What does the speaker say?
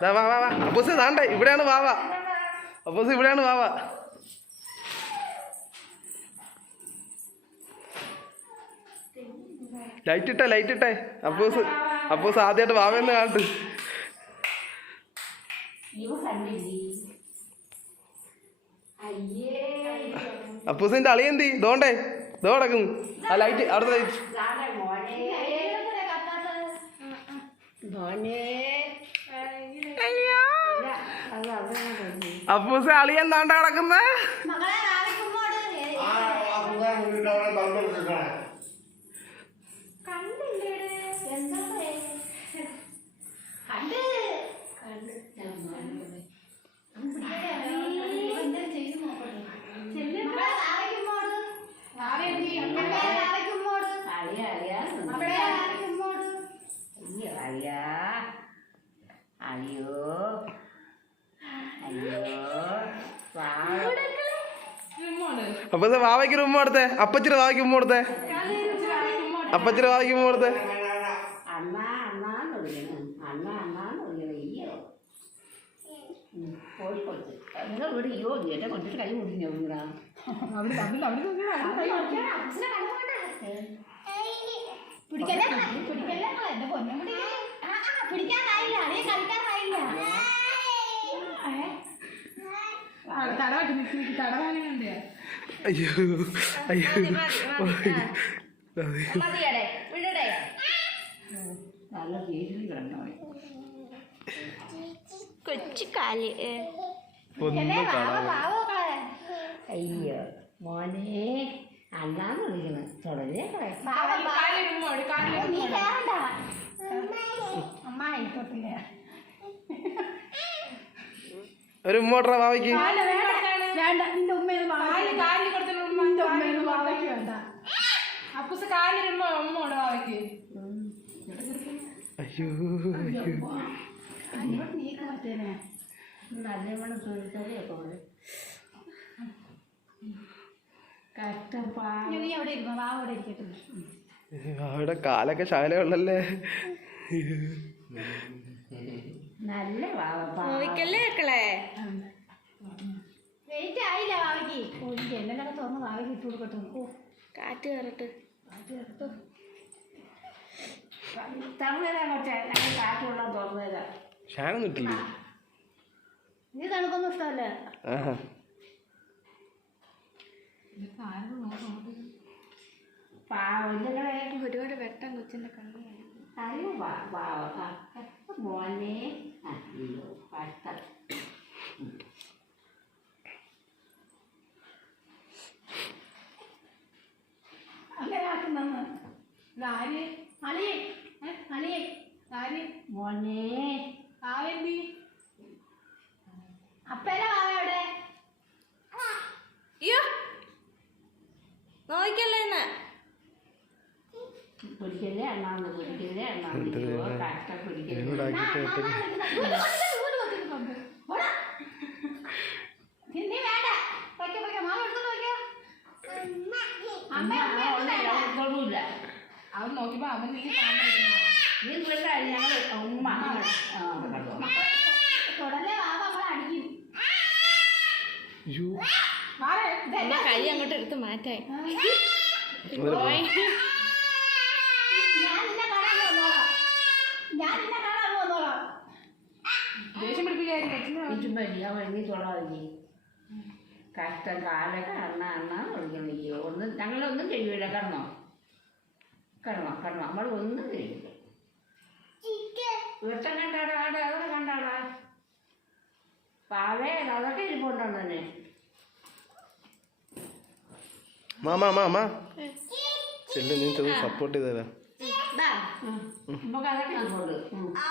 ദാ വാ വാ വാ. അപ്പൂസ് താണ്ട ഇവിടെയാണ് വാവ അപ്പൂസ് ഇവിടെയാണ് വാവ ലൈറ്റ് ഇട്ടേ ലൈറ്റ് ഇട്ടേ അപ്പൂസ് അപ്പൂസ് ആദ്യമായിട്ട് വാവയെന്ന് കാണട്ട് ഇവ കണ്ടില്ലേ അയ്യേ അപ്പൂസിന്റെ അളിയന്തി ദോണ്ടേ ദോ ആ ലൈറ്റ് അവിടുത്തെ ലൈറ്റ്. മോനെ മോനെ ഇല്ല, അത് അവിടെ കൊണ്ടുപോയി. അപ്പൂസ് അളിയൻ താണ്ട കിടക്കുന്നേ അപ്പൂസ് വാവയ്ക്ക് ഉമ്മ കൊടുത്തേ. അപ്പച്ചിര വാവയ്ക്ക് ഉമ്മ കൊടുത്തേ. അപ്പച്ചിയുടെ വാവയ്ക്ക് ഉമ്മ കൊടുത്തേ. പിടിക്കല്ലേ അണ്ണാന്ന് വിളിക്കണം. അണ്ണ അണ്ണാന്ന് വിളിക്കണം അയ്യോ ഉം, പോയി കൊടുത്ത് നിങ്ങൾ ഇവിടെ അയ്യോ എന്നെ കൊണ്ടിട്ട് കൈ മുടിഞ്ഞോ നിങ്ങളാ പിടിക്കല്ലേ പിടിക്കല്ലേ എന്റെ പൊന്നും അയ്യോ അയ്യോ. കൊച്ചു കാൽ മോനെ. അല്ലാന്ന് വിളിക്കണം തുടരെ ഒരു ഉമ്മോട്ടറ വാവയ്ക്ക്. വേണ്ട നിന്റെ ഉമ്മയൊന്നും നിന്റെ ഉമ്മയൊന്നും വാവയ്ക്ക് വേണ്ട അപ്പൂസ് അയ്യോ. അയ്യോ നീക്ക് പറ്റേനെ നല്ലവണ്ണം നീ അവിടെ ഇരുന്നോ? വാ അവിടെ ഇരിക്കട്ടെ. അവിടെ കാലൊക്കെ ശകലമുള്ളല്ലേ? നല്ല പാവപ്പാ വെയിറ്റ് ആയില്ല വാവയ്ക്ക്. ഓ ഈ ജനലൊക്കെ തുറന്ന് വാവയ്ക്ക് ഇട്ട് കൊടുക്കട്ടെ. ഓ കാറ്റ് കയറട്ട്. തമിഴരാ കൊച്ചേ. ഞങ്ങൾ കാറ്റുള്ള തുറന്നുതരാം ഷാനൊന്നും ഇട്ടില്ലേ. ഇത് തണുക്കൊന്നും ഇഷ്ടമല്ല. ആഹാ. പാവങ്ങളെ ഒരുപാട് വെട്ടം കൊച്ചിന്റെ കണ്ണു. അറിയോ മോനെ അയ്യോ കഷ്ടം അങ്ങനെ ആക്കുന്നെന്ന് ആര് അളിയെ ഏ? അളിയെ ആര്? മോനെ. ആവെന്തി അപ്പേരെ വാവ എവിടെ? അയ്യോ. നോക്കല്ലേ എന്ന് പിടിക്കല്ലേ എണ്ണാന്ന് പിടിക്കല്ലേ എണ്ണാന്ന് കഷ്ടം പിടിക്കല്ലേ. അമ്മ വേണ്ട. തൊടൂല അവൻ നോക്കിയപ്പോ അവൻ നീ നീ ഇവിടെ ഞങ്ങൾ ഉമ്മ. വാവ അടിക്കും. എന്റെ കൈ അങ്ങോട്ട് എടുത്ത് മാറ്റായി കഷ്ടം കാലൊക്കെ അണ്ണ അണ്ണാന്ന് വിളിക്കണില്ലയോ ഒന്നും ഞങ്ങളൊന്നും കഴിയൂല കടന്നോ? കടന്നോ കടന്നോ നമ്മൾ ഒന്നും കഴിയില്ല വൃത്തം കണ്ടാടാ ആടെ അതൊക്കെ കണ്ടാടാ പാവേ അതൊക്കെ ഇരിപ്പുണ്ടോ തന്നെ മാമാ മാമാ ചെല്ലു നീ ചെന്ന് സപ്പോർട്ട് ചെയ്തരാ. അതൊക്കെ ഇരിപ്പുണ്ട്. ആ.